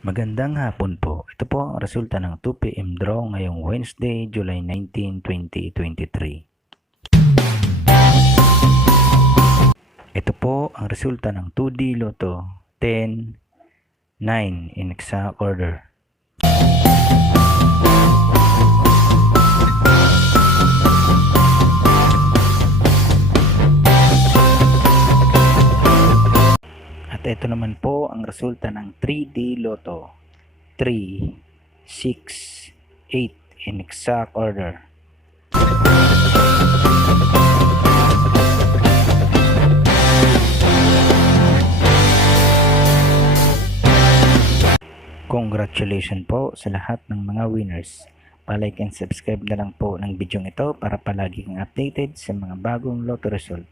Magandang hapon po. Ito po ang resulta ng 2 PM draw ngayong Wednesday, July 19, 2023. Ito po ang resulta ng 2D Lotto 10, 9 in exact order. At ito naman po ang resulta ng 3D Lotto 3, 6, 8 in exact order. Congratulations po sa lahat ng mga winners. Pa-like and subscribe na lang po ng video ito para palagi kang updated sa mga bagong lotto result.